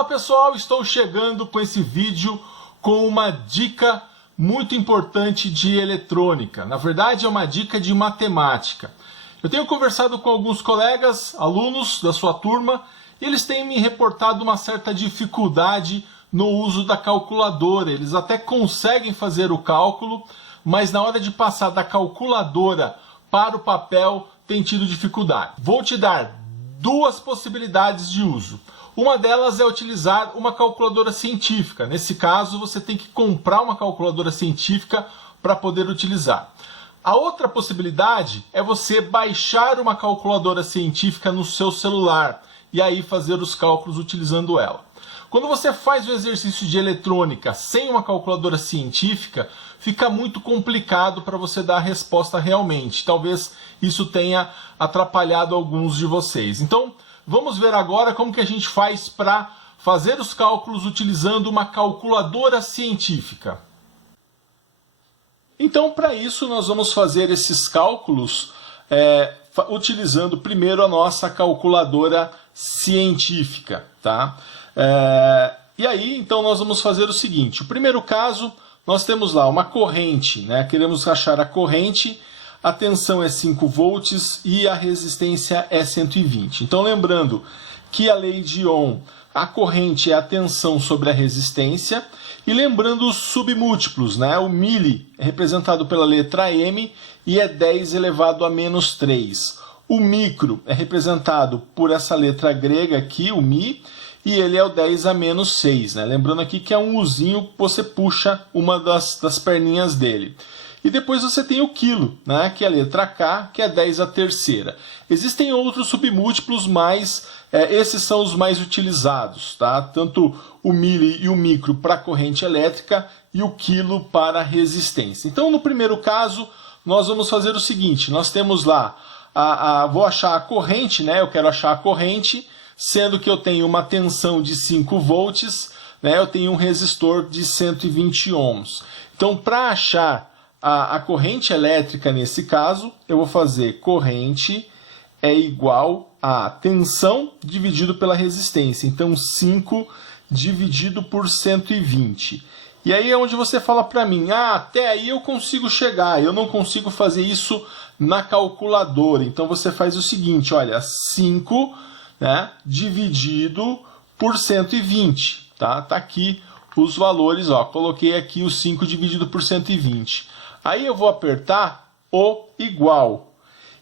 Fala pessoal, estou chegando com esse vídeo com uma dica muito importante de eletrônica. Na verdade é uma dica de matemática. Eu tenho conversado com alguns colegas, alunos da sua turma, e eles têm me reportado uma certa dificuldade no uso da calculadora. Eles até conseguem fazer o cálculo, mas na hora de passar da calculadora para o papel tem tido dificuldade. Vou te dar duas possibilidades de uso. Uma delas é utilizar uma calculadora científica. Nesse caso, você tem que comprar uma calculadora científica para poder utilizar. A outra possibilidade é você baixar uma calculadora científica no seu celular e aí fazer os cálculos utilizando ela. Quando você faz o exercício de eletrônica sem uma calculadora científica, fica muito complicado para você dar a resposta realmente. Talvez isso tenha atrapalhado alguns de vocês. Então, vamos ver agora como que a gente faz para fazer os cálculos utilizando uma calculadora científica. Então, para isso, nós vamos fazer esses cálculos utilizando primeiro a nossa calculadora científica, tá? E aí, então, nós vamos fazer o seguinte. O primeiro caso, nós temos lá uma corrente, né? Queremos achar a corrente, a tensão é 5 volts e a resistência é 120. Então, lembrando que a lei de Ohm, a corrente é a tensão sobre a resistência. E lembrando os submúltiplos, né? O milli é representado pela letra M e é 10 elevado a menos 3. O micro é representado por essa letra grega aqui, o mi, e ele é o 10 a menos 6. Né? Lembrando aqui que é um uzinho que você puxa uma das perninhas dele. E depois você tem o quilo, né? Que é a letra K, que é 10 a terceira. Existem outros submúltiplos, mas esses são os mais utilizados, tá? Tanto o milli e o micro para corrente elétrica e o quilo para resistência. Então, no primeiro caso, nós vamos fazer o seguinte. Nós temos lá, vou achar a corrente, né? Eu quero achar a corrente, sendo que eu tenho uma tensão de 5 volts, né? Eu tenho um resistor de 120 ohms. Então, para achar a corrente elétrica nesse caso, eu vou fazer corrente é igual a tensão dividido pela resistência. Então, 5 dividido por 120. E aí é onde você fala para mim, até aí eu consigo chegar, eu não consigo fazer isso na calculadora. Então, você faz o seguinte, olha, 5, né, dividido por 120. Tá aqui os valores, ó, coloquei aqui o 5 dividido por 120. Aí eu vou apertar o igual.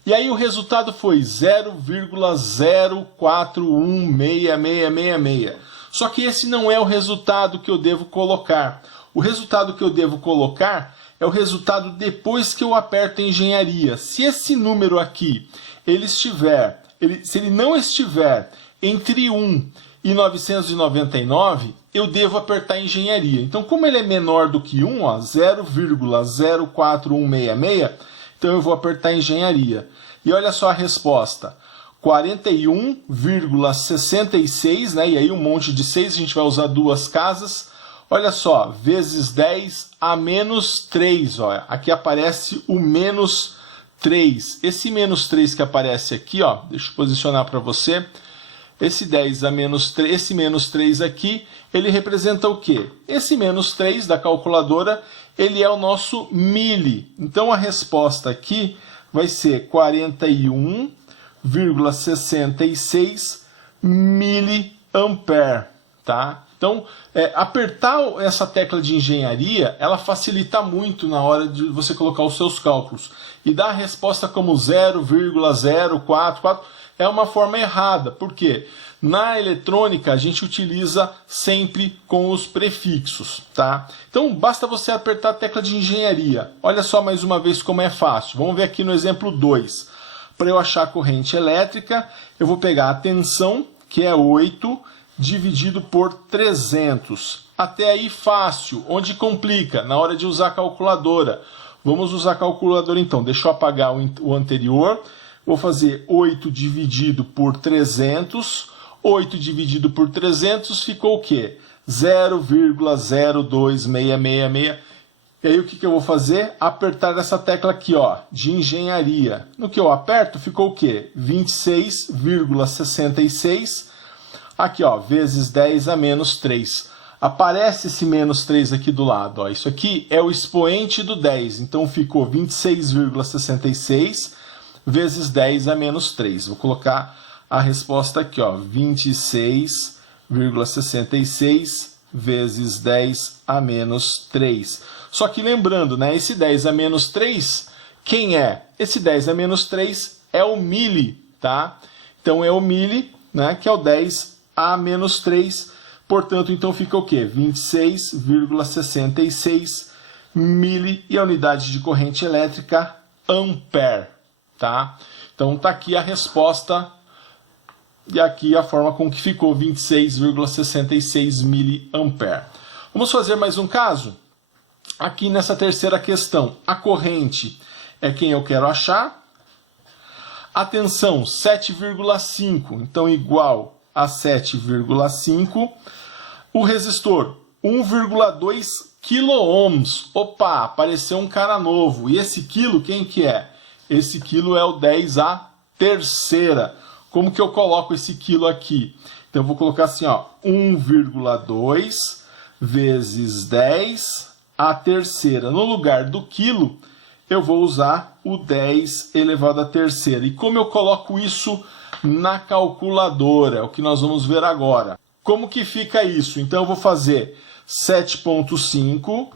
E aí o resultado foi 0,04166666. Só que esse não é o resultado que eu devo colocar. O resultado que eu devo colocar é o resultado depois que eu aperto a engenharia. Se esse número aqui, se ele não estiver entre 1 e 999, eu devo apertar a engenharia. Então, como ele é menor do que 1, 0,04166, então eu vou apertar a engenharia. E olha só a resposta. 41,66, né? E aí um monte de 6, a gente vai usar duas casas. Olha só, vezes 10 a menos 3. Ó. Aqui aparece o menos 3. Esse menos 3 que aparece aqui, ó, deixa eu posicionar para você. Esse 10 a menos 3, esse menos 3 aqui, ele representa o quê? Esse menos 3 da calculadora, ele é o nosso milli. Então a resposta aqui vai ser 41,66 miliampere, tá? Então, apertar essa tecla de engenharia, ela facilita muito na hora de você colocar os seus cálculos. E dar a resposta como 0,044 é uma forma errada. Por quê? Na eletrônica, a gente utiliza sempre com os prefixos, tá? Então, basta você apertar a tecla de engenharia. Olha só mais uma vez como é fácil. Vamos ver aqui no exemplo 2. Para eu achar a corrente elétrica, eu vou pegar a tensão, que é 8, dividido por 300. Até aí fácil. Onde complica? Na hora de usar a calculadora. Vamos usar a calculadora então. Deixa eu apagar o anterior. Vou fazer 8 dividido por 300. 8 dividido por 300 ficou o quê? 0,02666. E aí o que eu vou fazer? Apertar essa tecla aqui, ó, de engenharia. No que eu aperto ficou o quê? 26,66 Aqui, ó, vezes 10 a menos 3. Aparece esse menos 3 aqui do lado. Ó. Isso aqui é o expoente do 10. Então, ficou 26,66 vezes 10 a menos 3. Vou colocar a resposta aqui, ó, 26,66 vezes 10 a menos 3. Só que lembrando, né, esse 10 a menos 3, quem é? Esse 10 a menos 3 é o mili, tá? Então, é o mili, né, que é o 10 a menos 3. Portanto, então fica o quê? 26,66 mili e a unidade de corrente elétrica, ampere, tá? Então, tá aqui a resposta e aqui a forma com que ficou 26,66 miliampere. Vamos fazer mais um caso? Aqui nessa terceira questão, a corrente é quem eu quero achar. A tensão, 7,5, então igual a 7,5. O resistor, 1,2 quiloohms. Opa, apareceu um cara novo. E esse quilo, quem que é? Esse quilo é o 10 à terceira. Como que eu coloco esse quilo aqui? Então, eu vou colocar assim, ó, 1,2 vezes 10 à terceira. No lugar do quilo, eu vou usar o 10 elevado à terceira. E como eu coloco isso na calculadora? É o que nós vamos ver agora. Como que fica isso? Então, eu vou fazer 7,5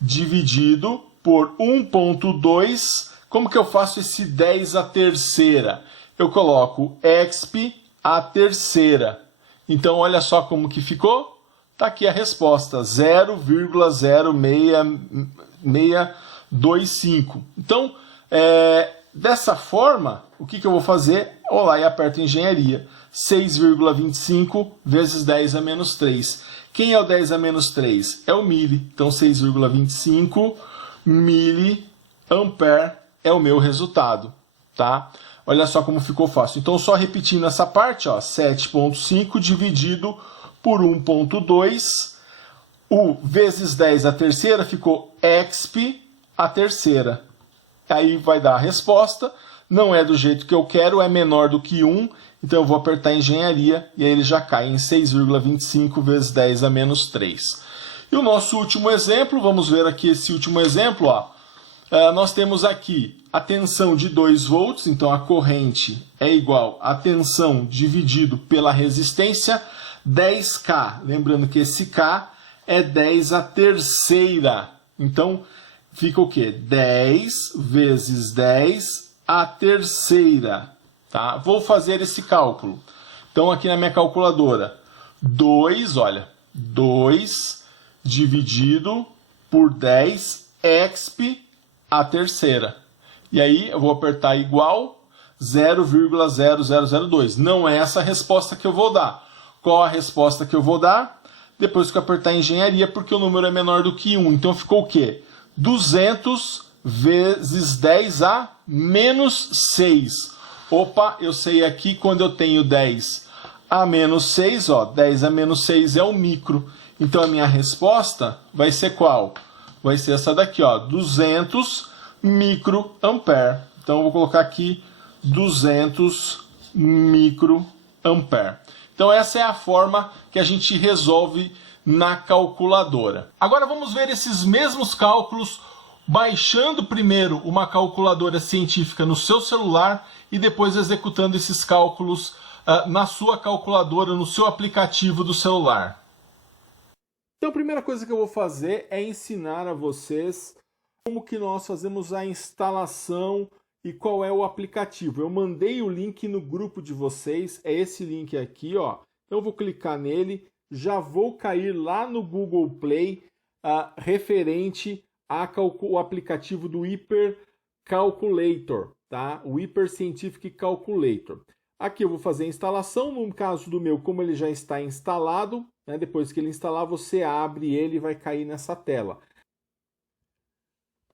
dividido por 1,2. Como que eu faço esse 10 à terceira? Eu coloco exp à terceira. Então, olha só como que ficou. Está aqui a resposta, 0,0625. Então, dessa forma, o que eu vou fazer? Vou lá e aperto engenharia. 6,25 vezes 10 a menos 3. Quem é o 10 a menos 3? É o mili. Então, 6,25 miliampere é o meu resultado, tá? Olha só como ficou fácil. Então, só repetindo essa parte, ó, 7,5 dividido por 1,2. O vezes 10 à terceira ficou exp à terceira. Aí vai dar a resposta. Não é do jeito que eu quero, é menor do que 1. Então, eu vou apertar engenharia e aí ele já cai em 6,25 vezes 10 a menos 3. E o nosso último exemplo, vamos ver aqui esse último exemplo, ó. Nós temos aqui a tensão de 2 volts, então a corrente é igual a tensão dividido pela resistência, 10K. Lembrando que esse K é 10 à terceira. Então, fica o quê? 10 vezes 10 à terceira. Tá? Vou fazer esse cálculo. Então, aqui na minha calculadora, 2, olha, 2 dividido por 10 exp à terceira. E aí eu vou apertar igual 0,0002. Não é essa a resposta que eu vou dar. Qual a resposta que eu vou dar? Depois que eu apertar engenharia, porque o número é menor do que 1. Então ficou o quê? 200 vezes 10 a menos 6. Opa, eu sei aqui quando eu tenho 10 a menos 6, ó, 10 a menos 6 é o micro. Então a minha resposta vai ser qual? Vai ser essa daqui, ó, 200 microampere. Então eu vou colocar aqui 200 microampere. Então essa é a forma que a gente resolve na calculadora. Agora vamos ver esses mesmos cálculos baixando primeiro uma calculadora científica no seu celular e depois executando esses cálculos na sua calculadora, no seu aplicativo do celular. Então a primeira coisa que eu vou fazer é ensinar a vocês como que nós fazemos a instalação e qual é o aplicativo. Eu mandei o link no grupo de vocês, é esse link aqui, ó. Então eu vou clicar nele, já vou cair lá no Google Play referente ao aplicativo do Hyper Calculator, tá? O Hyper Scientific Calculator. Aqui eu vou fazer a instalação, no caso do meu, como ele já está instalado, né? Depois que ele instalar, você abre ele e vai cair nessa tela.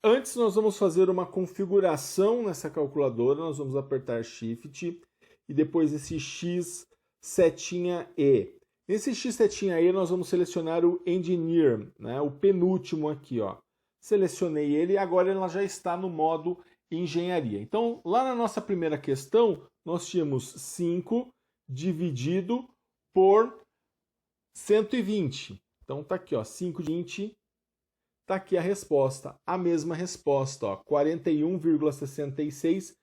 Antes nós vamos fazer uma configuração nessa calculadora, nós vamos apertar Shift e depois esse X setinha E. Nesse X setinha E nós vamos selecionar o Engineer, né? O penúltimo aqui, ó. Selecionei ele e agora ela já está no modo Engenharia. Então, lá na nossa primeira questão, nós tínhamos 5 dividido por 120. Então tá aqui, ó, 5 de 20. Tá aqui a resposta, a mesma resposta, ó, 41,66.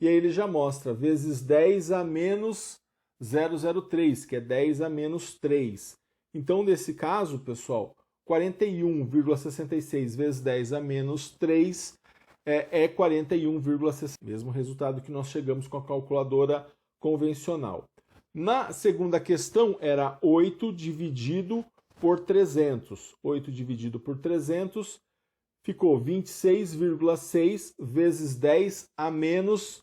E aí ele já mostra vezes 10 a menos 003, que é 10 a menos 3. Então, nesse caso, pessoal, 41,66 vezes 10 a menos 3 é 41,66. Mesmo resultado que nós chegamos com a calculadora convencional. Na segunda questão, era 8 dividido por 300. 8 dividido por 300 ficou 26,6 vezes 10 a menos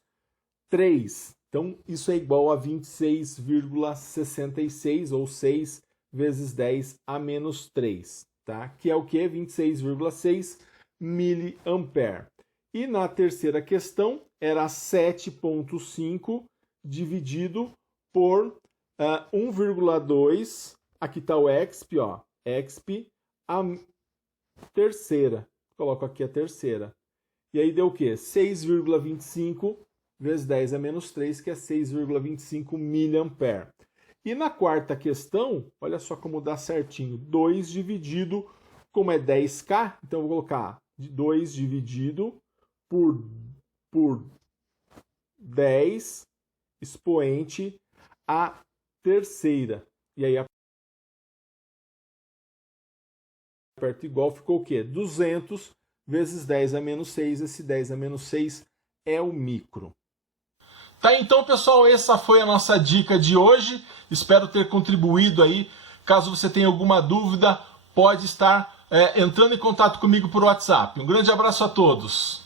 3. Então, isso é igual a 26,66, ou 6 vezes 10 a menos 3, tá? Que é o que? 26,6 miliampere. E na terceira questão, era 7,5 dividido por 1,2. Aqui está o exp, ó. Exp a terceira. Coloco aqui a terceira. E aí deu o quê? 6,25 vezes 10 a menos 3, que é 6,25 miliampere. E na quarta questão, olha só como dá certinho. 2 dividido, como é 10K, então eu vou colocar 2 dividido por 10 expoente a terceira. E aí aperto igual, ficou o quê? 200 vezes 10 a menos 6. Esse 10 a menos 6 é o micro. Tá, então, pessoal, essa foi a nossa dica de hoje. Espero ter contribuído aí. Caso você tenha alguma dúvida, pode estar entrando em contato comigo por WhatsApp. Um grande abraço a todos.